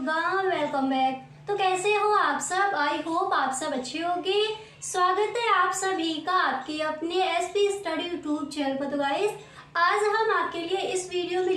Welcome back. तो कैसे हो आप सब? आई होप आप सब अच्छे होंगे। स्वागत है आप सभी का आपके अपने एसपी स्टडी यूट्यूब चैनल पर। तो गाइस आज हम आपके लिए इस वीडियो में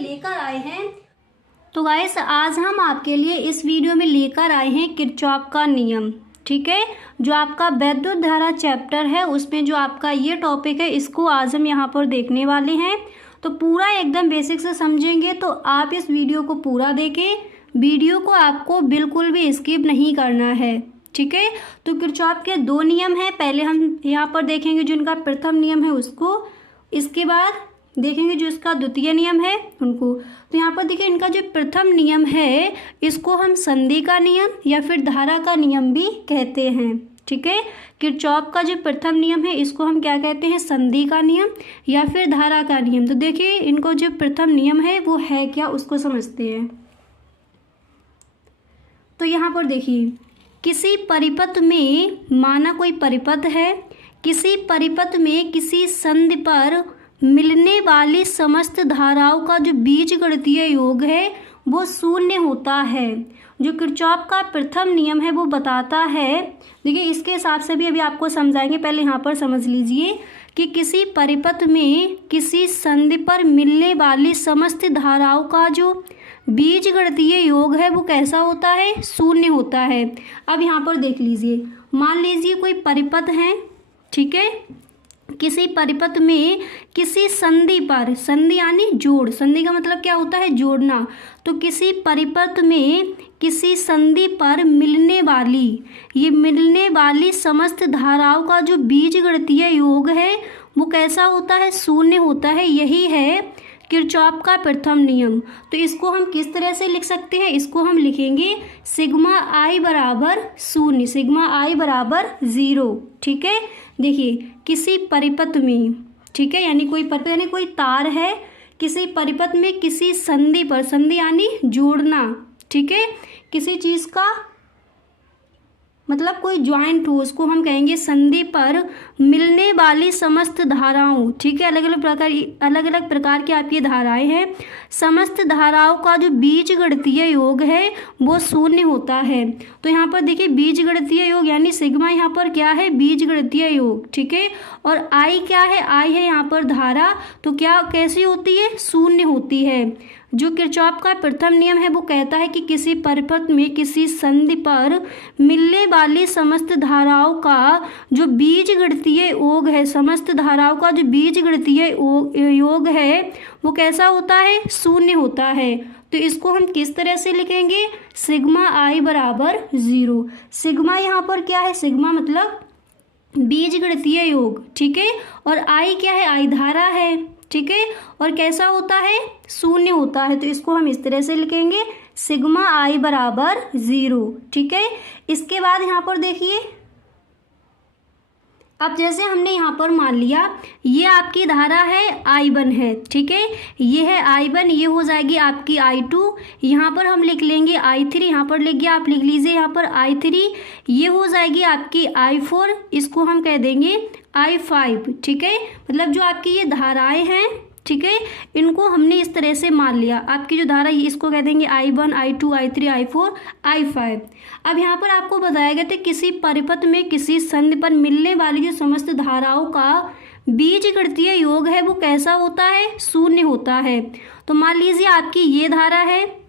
लेकर आए हैं किरचॉफ का नियम। ठीक है, जो आपका वैद्युत धारा चैप्टर है उसमें जो आपका ये टॉपिक है इसको आज हम यहाँ पर देखने वाले हैं। तो पूरा एकदम बेसिक से समझेंगे, तो आप इस वीडियो को पूरा देखें। वीडियो को आपको बिल्कुल भी स्किप नहीं करना है। ठीक है, तो किरचॉफ के दो नियम हैं। पहले हम यहाँ पर देखेंगे जो इनका प्रथम नियम है उसको, इसके बाद देखेंगे जो इसका द्वितीय नियम है उनको। तो यहाँ पर देखिए इनका जो प्रथम नियम है इसको हम संधि का नियम या फिर धारा का नियम भी कहते हैं। ठीक है, किरचॉफ का जो प्रथम नियम है इसको हम क्या कहते हैं? संधि का नियम या फिर धारा का नियम। तो देखिए इनको जो प्रथम नियम है वो है क्या, उसको समझते हैं। तो यहाँ पर देखिए किसी परिपथ में, माना कोई परिपथ है, किसी परिपथ में किसी संधि पर मिलने वाली समस्त धाराओं का जो बीजगणितीय योग है वो शून्य होता है। जो किरचॉफ का प्रथम नियम है वो बताता है, देखिए इसके हिसाब से भी अभी आपको समझाएंगे। पहले यहाँ पर समझ लीजिए कि किसी परिपथ में किसी संधि पर मिलने वाली समस्त धाराओं का जो बीजगणितीय योग है वो कैसा होता है? शून्य होता है। अब यहाँ पर देख लीजिए, मान लीजिए कोई परिपथ है, ठीक है, किसी परिपथ में किसी संधि पर, संधि यानी जोड़, संधि का मतलब क्या होता है? जोड़ना। तो किसी परिपथ में किसी संधि पर मिलने वाली समस्त धाराओं का जो बीजगणितीय योग है वो कैसा होता है? शून्य होता है। यही है किरचॉफ का प्रथम नियम। तो इसको हम किस तरह से लिख सकते हैं? इसको हम लिखेंगे सिग्मा आई बराबर शून्य, सिग्मा आई बराबर 0। ठीक है, देखिए किसी परिपथ में, ठीक है, यानी कोई परिपथ यानी कोई तार है, किसी परिपथ में किसी संधि पर, संधि यानी जोड़ना, ठीक है, किसी चीज़ का मतलब कोई ज्वाइंट हो, उसको हम कहेंगे संधि पर मिलने वाली समस्त धाराओं। ठीक है, अलग अलग प्रकार की आपकी धाराएं हैं। समस्त धाराओं का जो बीजगणितीय योग है वो शून्य होता है। तो यहाँ पर देखिए बीजगणितीय योग यानी सिग्मा यहाँ पर क्या है? बीजगणितीय योग। ठीक है, और आई क्या है? आई है यहाँ पर धारा। तो क्या कैसी होती है? शून्य होती है। जो किरचॉफ का प्रथम नियम है वो कहता है कि किसी परिपथ में किसी संधि पर मिलने वाली समस्त धाराओं का जो बीजगणितीय योग है, समस्त धाराओं का जो बीजगणितीय योग है वो कैसा होता है? शून्य होता है। तो इसको हम किस तरह से लिखेंगे? सिग्मा आई बराबर 0। सिग्मा यहाँ पर क्या है? सिग्मा मतलब बीजगणितीय योग। ठीक है, और आई क्या है? आई धारा है। ठीक है, और कैसा होता है? शून्य होता है। तो इसको हम इस तरह से लिखेंगे सिग्मा आई बराबर 0। ठीक है, इसके बाद यहाँ पर देखिए, अब जैसे हमने यहाँ पर मान लिया ये आपकी धारा है I1 है, ठीक है, ये है I1, ये हो जाएगी आपकी I2, यहाँ पर हम लिख लेंगे I3, यहाँ पर लिख गया, आप लिख लीजिए यहाँ पर I3, ये हो जाएगी आपकी I4, इसको हम कह देंगे I5। ठीक है, मतलब जो आपकी ये धाराएं हैं, ठीक है, इनको हमने इस तरह से मान लिया। आपकी जो धारा इसको कह देंगे I1, I2, I3, I4, I5। अब यहाँ पर आपको बताया गया था किसी परिपथ में किसी संधि पर मिलने वाली जो समस्त धाराओं का बीजगणितीय योग है वो कैसा होता है? शून्य होता है। तो मान लीजिए आपकी ये धारा है,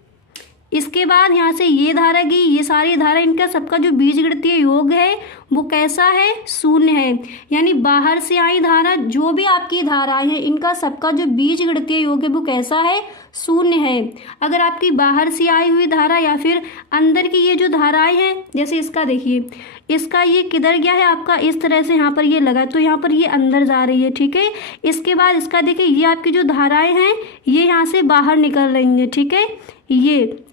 इसके बाद यहाँ से ये धारा गई, ये सारी धारा, इनका सबका जो बीजगणितीय योग है वो कैसा है? शून्य है। यानी बाहर से आई धारा, जो भी आपकी धाराएं हैं इनका सबका जो बीजगणितीय योग है वो कैसा है? शून्य है। अगर आपकी बाहर से आई हुई धारा या फिर अंदर की ये जो धाराएं हैं, जैसे इसका देखिए, इसका ये किधर गया है आपका? इस तरह से यहाँ पर ये लगा, तो यहाँ पर ये अंदर जा रही है। ठीक है, इसके बाद इसका देखिए ये आपकी जो धाराएं हैं ये यहाँ से बाहर निकल रही हैं। ठीक है, ये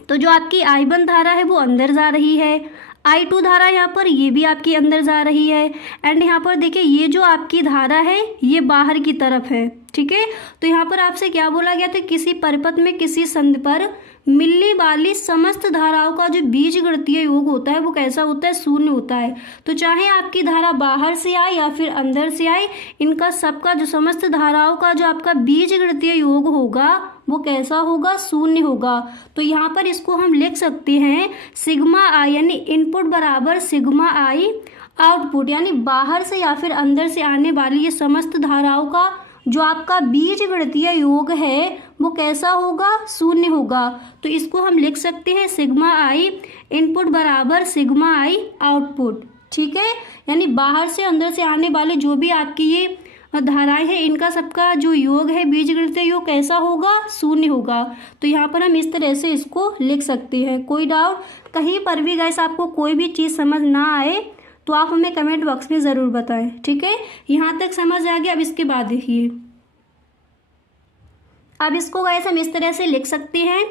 तो जो आपकी I1 धारा है वो अंदर जा रही है, I2 धारा यहाँ पर ये भी आपकी अंदर जा रही है, एंड यहाँ पर देखिए ये जो आपकी धारा है ये बाहर की तरफ है। ठीक है। तो यहाँ पर आपसे क्या बोला गया था, किसी परिपथ में किसी संध पर मिलने वाली समस्त धाराओं का जो बीजगणितीय योग होता है वो कैसा होता है, शून्य होता है। तो चाहे आपकी धारा बाहर से आए या फिर अंदर से आए, इनका सबका जो समस्त धाराओं का जो आपका बीजगणितीय योग होगा वो कैसा होगा, शून्य होगा। तो यहाँ पर इसको हम लिख सकते हैं सिग्मा आई, यानी इनपुट बराबर सिग्मा आई आउटपुट, यानी बाहर से या फिर अंदर से आने वाली ये समस्त धाराओं का जो आपका बीजगणितीय योग है वो कैसा होगा, शून्य होगा। तो इसको हम लिख सकते हैं सिग्मा आई इनपुट बराबर सिग्मा आई आउटपुट, ठीक है। यानी बाहर से अंदर से आने वाले जो भी आपकी ये धाराएं हैं इनका सबका जो योग है बीजगणितीय योग कैसा होगा, शून्य होगा। तो यहाँ पर हम इस तरह से इसको लिख सकते हैं। कोई डाउट कहीं पर भी गाइस आपको कोई भी चीज़ समझ ना आए तो आप हमें कमेंट बॉक्स में ज़रूर बताएं, ठीक है। यहाँ तक समझ आ गया। अब इसके बाद देखिए, अब इसको गाइस हम इस तरह से लिख सकते हैं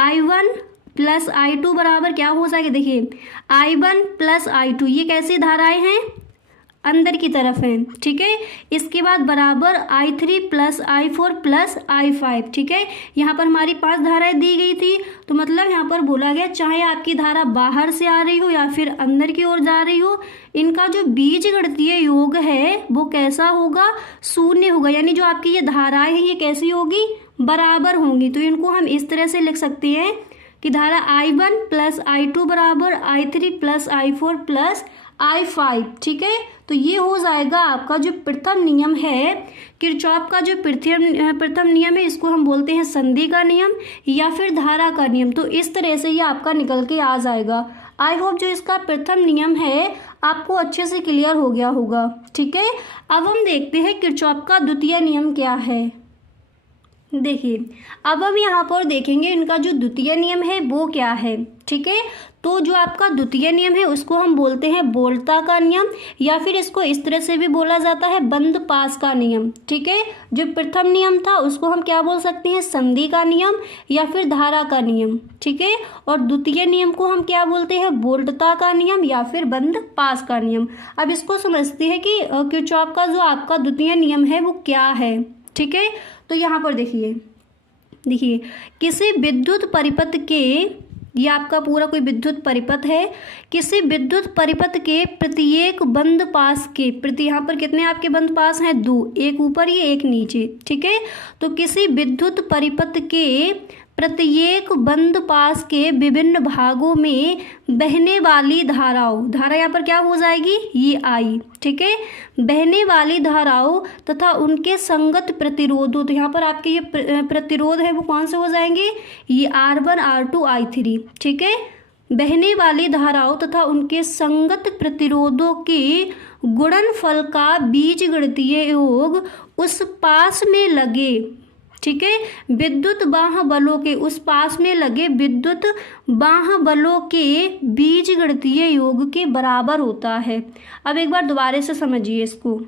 I1 प्लस I2 बराबर क्या हो जाएगा, देखिए I1 प्लस I2, ये कैसी धाराएं हैं, अंदर की तरफ हैं, ठीक है। इसके बाद बराबर I3 plus I4 plus I5, ठीक है। यहाँ पर हमारी 5 धाराएं दी गई थी, तो मतलब यहाँ पर बोला गया चाहे आपकी धारा बाहर से आ रही हो या फिर अंदर की ओर जा रही हो, इनका जो बीजगणितीय योग है वो कैसा होगा, शून्य होगा। यानी जो आपकी ये धाराएं हैं ये कैसी होगी, बराबर होंगी। तो इनको हम इस तरह से लिख सकते हैं कि धारा I1 प्लस I2 बराबर I3 plus I4 plus I5, ठीक है। तो ये हो जाएगा आपका जो प्रथम नियम है, किरचॉफ का जो प्रथम नियम है, इसको हम बोलते हैं संधि का नियम या फिर धारा का नियम। तो इस तरह से ये आपका निकल के आ जाएगा। आई होप जो इसका प्रथम नियम है आपको अच्छे से क्लियर हो गया होगा, ठीक है। अब हम देखते हैं किरचॉफ का द्वितीय नियम क्या है। देखिए अब हम यहाँ पर देखेंगे इनका जो द्वितीय नियम है वो क्या है, ठीक है। तो जो आपका द्वितीय नियम है उसको हम बोलते हैं बोल्टा का नियम, या फिर इसको इस तरह से भी बोला जाता है बंद पास का नियम, ठीक है। जो प्रथम नियम था उसको हम क्या बोल सकते हैं, संधि का नियम या फिर धारा का नियम, ठीक है। और द्वितीय नियम को हम क्या बोलते हैं, बोल्टता का नियम या फिर बंद पास का नियम। अब इसको समझते हैं कि किरचॉफ का जो आपका द्वितीय नियम है वो क्या है, ठीक है। तो यहाँ पर देखिए किसी विद्युत परिपथ के, ये आपका पूरा कोई विद्युत परिपथ है, किसी विद्युत परिपथ के प्रत्येक बंद पास के प्रति, यहाँ पर कितने आपके बंद पास हैं, 2, एक ऊपर ये एक नीचे, ठीक है। तो किसी विद्युत परिपथ के प्रत्येक बंद पास के विभिन्न भागों में बहने वाली धाराओं, धारा यहाँ पर क्या हो जाएगी, ये आई, ठीक है। बहने वाली धाराओं तथा उनके संगत प्रतिरोधों, तो यहाँ पर आपके ये प्रतिरोध है वो कौन से हो जाएंगे, ये R1 R2 I3, ठीक है। बहने वाली धाराओं तथा उनके संगत प्रतिरोधों के गुणनफल का बीजगणितीय योग उस पास में लगे, ठीक है, विद्युत बाह्य बलों के, उस पास में लगे विद्युत बाह्य बलों के बीजगणितीय योग के बराबर होता है। अब एक बार दोबारा से समझिए इसको।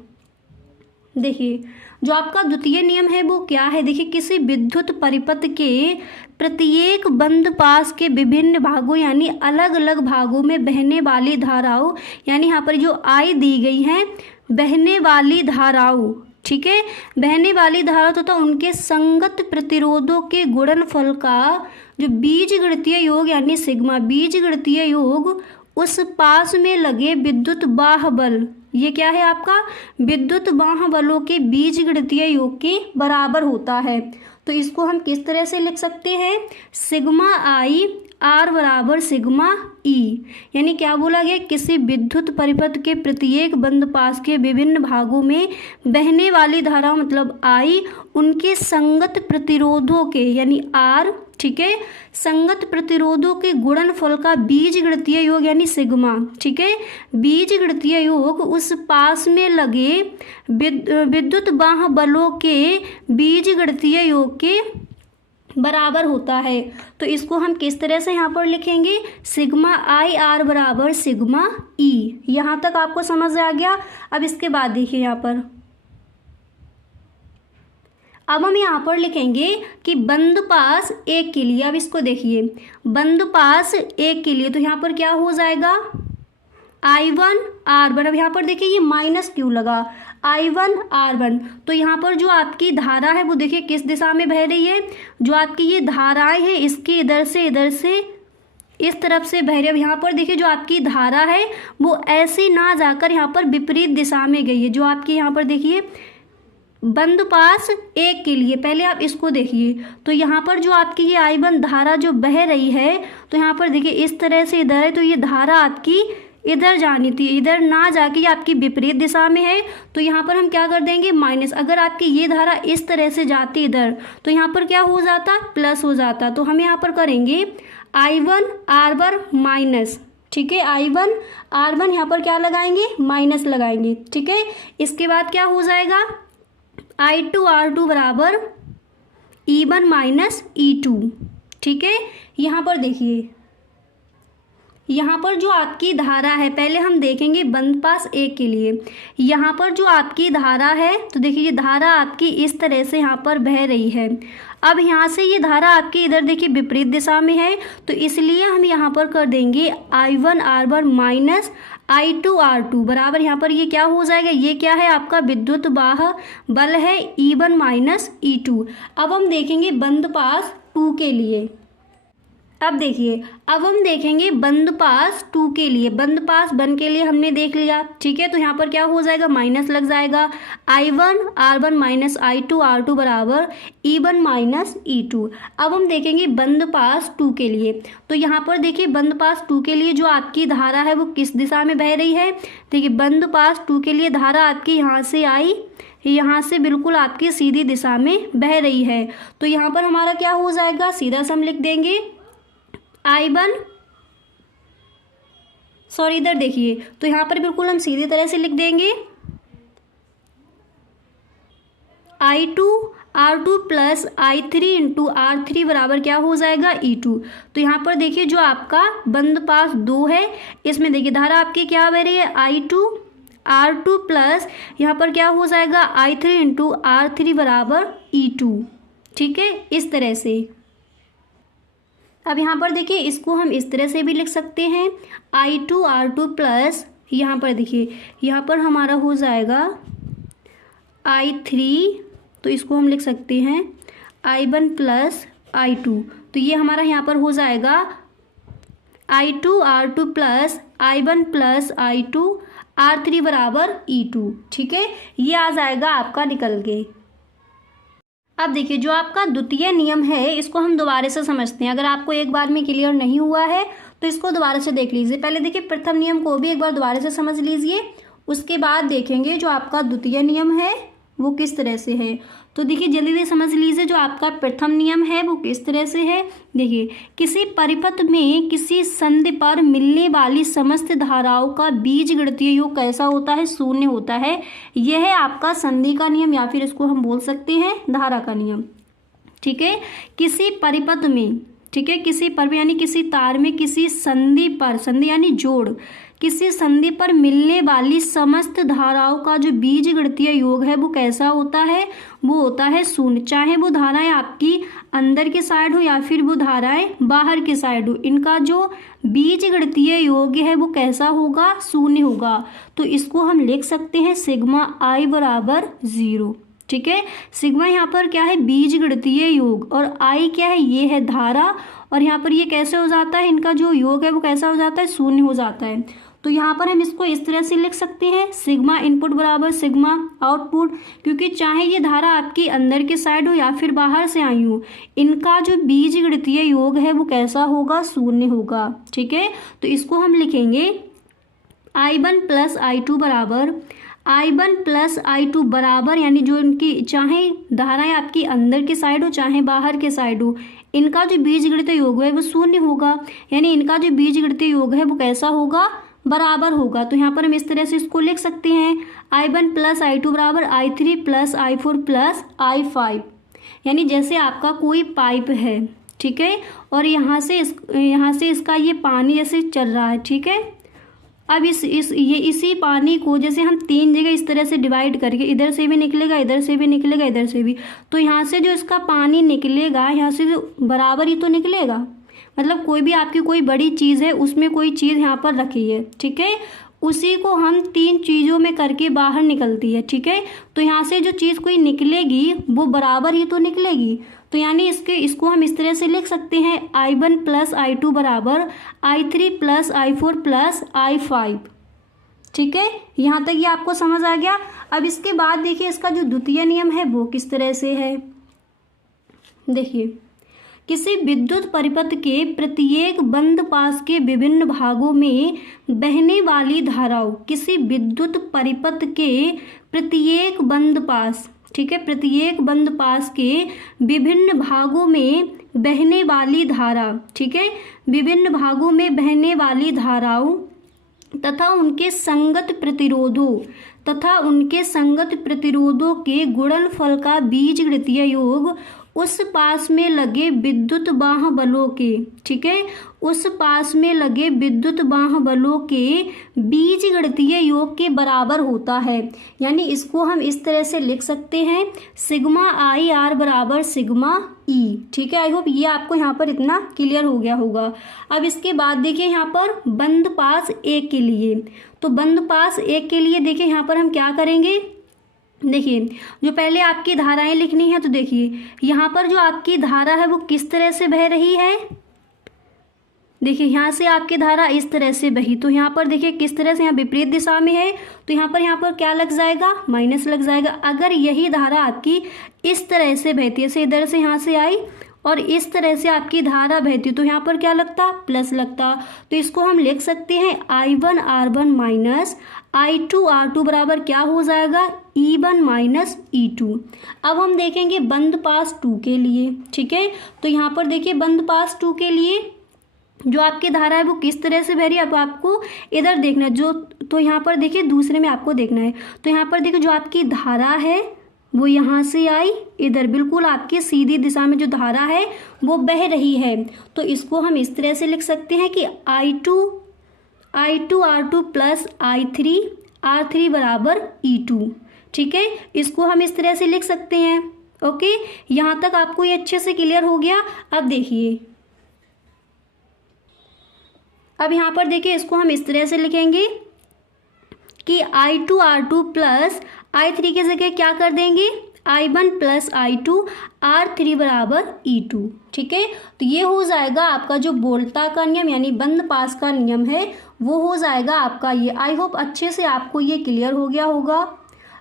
देखिए जो आपका द्वितीय नियम है वो क्या है, देखिए किसी विद्युत परिपथ के प्रत्येक बंद पास के विभिन्न भागों यानी अलग अलग भागों में बहने वाली धाराओं, यानी यहाँ पर जो आई दी गई हैं बहने वाली धाराओं, ठीक है, बहने वाली धारा तथा उनके संगत प्रतिरोधों के गुणनफल का जो बीजगणितीय योग यानी सिग्मा बीजगणितीय योग उस पास में लगे विद्युत बाह्य बल, ये क्या है आपका विद्युत बाह्य बलों के बीजगणितीय योग के बराबर होता है। तो इसको हम किस तरह से लिख सकते हैं, सिग्मा आई R बराबर सिग्मा ई, यानी क्या बोला गया, किसी विद्युत परिपथ के प्रत्येक बंद पास के विभिन्न भागों में बहने वाली धारा मतलब I उनके संगत प्रतिरोधों के यानी R, ठीक है, संगत प्रतिरोधों के गुणनफल का बीजगणितीय योग यानी सिग्मा, ठीक है, बीजगणितीय योग उस पास में लगे विद्युत बाह्य बलों के बीजगणितीय योग के बराबर होता है। तो इसको हम किस तरह से यहाँ पर लिखेंगे, सिग्मा आई R बराबर सिग्मा ई। यहाँ तक आपको समझ आ गया। अब इसके बाद देखिए यहाँ पर, अब हम यहाँ पर लिखेंगे कि बंद पास एक के लिए, अब इसको देखिए बंद पास एक के लिए, तो यहाँ पर क्या हो जाएगा I1 R, अब यहाँ पर देखिए ये माइनस क्यों लगा, I1 R1। तो यहाँ पर जो आपकी धारा है वो देखिए किस दिशा में बह रही है, जो आपकी ये धाराएं हैं इसकी इधर से इस तरफ से बह रही है। यहाँ पर देखिए जो आपकी धारा है वो ऐसे ना जाकर यहाँ पर विपरीत दिशा में गई है। जो आपकी यहाँ पर देखिए बंद पास 1 के लिए, पहले आप इसको देखिए, तो यहाँ पर जो आपकी ये I1 धारा जो बह रही है, तो यहाँ पर देखिए इस तरह से इधर है, तो ये धारा आपकी इधर जानी थी, इधर ना जाके ये आपकी विपरीत दिशा में है। तो यहाँ पर हम क्या कर देंगे माइनस। अगर आपकी ये धारा इस तरह से जाती इधर, तो यहाँ पर क्या हो जाता, प्लस हो जाता। तो हम यहाँ पर करेंगे I1 R1 माइनस, ठीक है, I1 R1 यहाँ पर क्या लगाएंगे, माइनस लगाएंगे, ठीक है। इसके बाद क्या हो जाएगा, I2 R2 बराबर E1 माइनस E2, ठीक है। यहाँ पर देखिए, यहाँ पर जो आपकी धारा है, पहले हम देखेंगे बंद पास 1 के लिए। यहाँ पर जो आपकी धारा है, तो देखिए ये धारा आपकी इस तरह से यहाँ पर बह रही है। अब यहाँ से ये धारा आपकी इधर देखिए विपरीत दिशा में है, तो इसलिए हम यहाँ पर कर देंगे I1 R1 minus I2 R2 बराबर, यहाँ पर ये क्या हो जाएगा, ये क्या है आपका विद्युत वाह बल है E1 माइनस E2। अब हम देखेंगे बंद पास 2 के लिए। अब देखिए, अब हम देखेंगे बंद पास 2 के लिए। बंद पास 1 के लिए हमने देख लिया, ठीक है। तो यहाँ पर क्या हो जाएगा, माइनस लग जाएगा। I1 R1 minus I2 R2 बराबर E1 माइनस E2। अब हम देखेंगे बंद पास 2 के लिए। तो यहाँ पर देखिए बंद पास 2 के लिए जो आपकी धारा है वो किस दिशा में बह रही है। देखिए बंद पास 2 के लिए धारा आपकी यहाँ से आई, यहाँ से बिल्कुल आपकी सीधी दिशा में बह रही है। तो यहाँ पर हमारा क्या हो जाएगा, सीधा से हम लिख देंगे I1, सॉरी इधर देखिए, तो यहाँ पर बिल्कुल हम सीधी तरह से लिख देंगे I2 R2 plus I3 into R3 बराबर क्या हो जाएगा, E2। तो यहाँ पर देखिए जो आपका बंद पास 2 है, इसमें देखिए धारा आपकी क्या बह रही है, I2 R2 प्लस यहाँ पर क्या हो जाएगा I3 इंटू R3 बराबर E2, ठीक है, इस तरह से। अब यहाँ पर देखिए इसको हम इस तरह से भी लिख सकते हैं I2 R2 प्लस, यहाँ पर देखिए यहाँ पर हमारा हो जाएगा I3, तो इसको हम लिख सकते हैं I1 प्लस I2। तो ये हमारा यहाँ पर हो जाएगा I2 R2 plus I1 plus I2 R3 बराबर E2, ठीक है, ये आ जाएगा आपका निकल के। अब देखिए जो आपका द्वितीय नियम है इसको हम दोबारा से समझते हैं। अगर आपको एक बार में क्लियर नहीं हुआ है तो इसको दोबारा से देख लीजिए। पहले देखिए प्रथम नियम को भी एक बार दोबारा से समझ लीजिए, उसके बाद देखेंगे जो आपका द्वितीय नियम है वो किस तरह से है। तो देखिए जल्दी से समझ लीजिए, जो आपका प्रथम नियम है वो किस तरह से है। देखिए किसी परिपथ में किसी संधि पर मिलने वाली समस्त धाराओं का बीजगणितीय योग कैसा होता है, शून्य होता है। यह है आपका संधि का नियम, या फिर इसको हम बोल सकते हैं धारा का नियम, ठीक है। किसी परिपथ में, ठीक है, किसी पर यानी किसी तार में किसी संधि पर, संधि यानी जोड़, किसी संधि पर मिलने वाली समस्त धाराओं का जो बीजगणितीय योग है वो कैसा होता है, वो होता है शून्य। चाहे वो धाराएं आपकी अंदर की साइड हो या फिर वो धाराएं बाहर की साइड हो, इनका जो बीजगणितीय योग है वो कैसा होगा, शून्य होगा। तो इसको हम लिख सकते हैं सिग्मा I बराबर 0, ठीक है। सिग्मा यहाँ पर क्या है, बीजगणितीय योग, और I क्या है, ये है धारा, और यहाँ पर ये कैसे हो जाता है, इनका जो योग है वो कैसा हो जाता है, शून्य हो जाता है। तो यहाँ पर हम इसको इस तरह से लिख सकते हैं सिग्मा इनपुट बराबर सिग्मा आउटपुट, क्योंकि चाहे ये धारा आपकी अंदर की साइड हो या फिर बाहर से आई हो, इनका जो बीजगणितीय योग है वो कैसा होगा, शून्य होगा, ठीक है। तो इसको हम लिखेंगे I1 प्लस I2 बराबर, I1 प्लस I2 बराबर, यानी जो इनकी चाहे धाराएं आपकी अंदर की साइड हो चाहे बाहर के साइड हो, इनका जो बीजगणितीय योग है वो शून्य होगा, यानी इनका जो बीजगणितीय योग है वो कैसा होगा, बराबर होगा। तो यहाँ पर हम इस तरह से इसको लिख सकते हैं I1 प्लस I2 बराबर I3 plus I4 plus I5, यानी जैसे आपका कोई पाइप है, ठीक है, और यहाँ से इसका ये पानी जैसे चल रहा है, ठीक है। अब इसी पानी को जैसे हम 3 जगह इस तरह से डिवाइड करके, इधर से भी निकलेगा, इधर से भी निकलेगा, इधर से भी, तो यहाँ से जो इसका पानी निकलेगा, यहाँ से जो बराबर ही तो निकलेगा। मतलब कोई भी आपकी कोई बड़ी चीज़ है, उसमें कोई चीज़ यहाँ पर रखी है, ठीक है, उसी को हम 3 चीज़ों में करके बाहर निकलती है, ठीक है। तो यहाँ से जो चीज़ कोई निकलेगी वो बराबर ही तो निकलेगी। तो यानी इसको हम इस तरह से लिख सकते हैं I1 + I2 बराबर I3 + I4 + I5, ठीक है। यहाँ तक ये आपको समझ आ गया। अब इसके बाद देखिए इसका जो द्वितीय नियम है वो किस तरह से है। देखिए, किसी विद्युत परिपथ के प्रत्येक बंद पास के विभिन्न भागों में बहने वाली धाराओं, किसी विद्युत परिपथ के प्रत्येक बंद पास, ठीक है, प्रत्येक बंद पास के विभिन्न भागों में बहने वाली धारा, ठीक है, विभिन्न भागों में बहने वाली धाराओं तथा उनके संगत प्रतिरोधों के गुणनफल का बीजगणितीय योग उस पास में लगे विद्युत बाह्य बलों के, ठीक है, उस पास में लगे विद्युत बाह्य बलों के बीजगणितीय योग के बराबर होता है। यानी इसको हम इस तरह से लिख सकते हैं सिग्मा आई आर बराबर सिग्मा ई, ठीक है। आई होप ये आपको यहाँ पर इतना क्लियर हो गया होगा। अब इसके बाद देखिए यहाँ पर बंद पास एक के लिए, तो बंद पास एक के लिए देखिए यहाँ पर हम क्या करेंगे। देखिए, जो पहले आपकी धाराएं लिखनी है, तो देखिए यहाँ पर जो आपकी धारा है वो किस तरह से बह रही है। देखिए यहाँ से आपकी धारा इस तरह से बही, तो यहाँ पर देखिए किस तरह से, यहाँ विपरीत दिशा में है, तो यहाँ पर क्या लग जाएगा, माइनस लग जाएगा। अगर यही धारा आपकी इस तरह से बहती है, इधर से यहाँ से आई और इस तरह से आपकी धारा बहती, तो यहाँ पर क्या लगता, प्लस लगता। तो इसको हम लिख सकते हैं I1 R1 minus I2 R2 बराबर क्या हो जाएगा, E1 माइनस E2। अब हम देखेंगे बंद पास 2 के लिए, ठीक है। तो यहाँ पर देखिए बंद पास 2 के लिए जो आपकी धारा है वो किस तरह से बह रही है। अब आपको इधर देखना है, तो यहाँ पर देखिए दूसरे में आपको देखना है। तो यहाँ पर देखिए जो आपकी धारा है वो यहाँ से आई, इधर बिल्कुल आपकी सीधी दिशा में जो धारा है वो बह रही है। तो इसको हम इस तरह से लिख सकते हैं कि I2 R2 plus I3 R3 बराबर E2, ठीक है। इसको हम इस तरह से लिख सकते हैं। ओके, यहाँ तक आपको ये अच्छे से क्लियर हो गया। अब देखिए, अब यहाँ पर देखिए इसको हम इस तरह से लिखेंगे कि I2 R2 प्लस I3 की जगह क्या कर देंगे, I1 प्लस I2 R3 बराबर E2, ठीक है। तो ये हो जाएगा आपका जो बोल्टा का नियम यानी बंद पास का नियम है वो हो जाएगा आपका ये। आई होप अच्छे से आपको ये क्लियर हो गया होगा।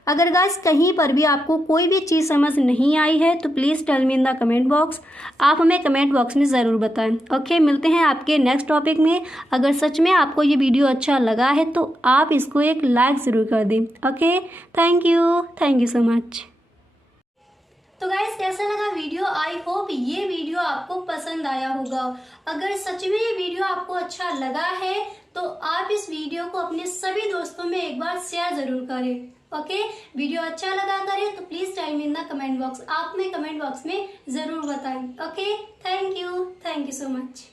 अगर गाइस कहीं पर भी आपको कोई भी चीज़ समझ नहीं आई है तो please tell me in the comment box, आप हमें कमेंट बॉक्स में ज़रूर बताएं। ओके, मिलते हैं आपके नेक्स्ट टॉपिक में। अगर सच में आपको ये वीडियो अच्छा लगा है तो आप इसको एक लाइक ज़रूर कर दें। Okay, thank you so much. तो गाइस कैसा लगा वीडियो, आई होप ये वीडियो आपको पसंद आया होगा। अगर सच में ये वीडियो आपको अच्छा लगा है तो आप इस वीडियो को अपने सभी दोस्तों में एक बार शेयर जरूर करें। ओके, वीडियो अच्छा लगा करे तो please tell me in the comment box, आप में कमेंट बॉक्स में जरूर बताएं। Okay, thank you so much.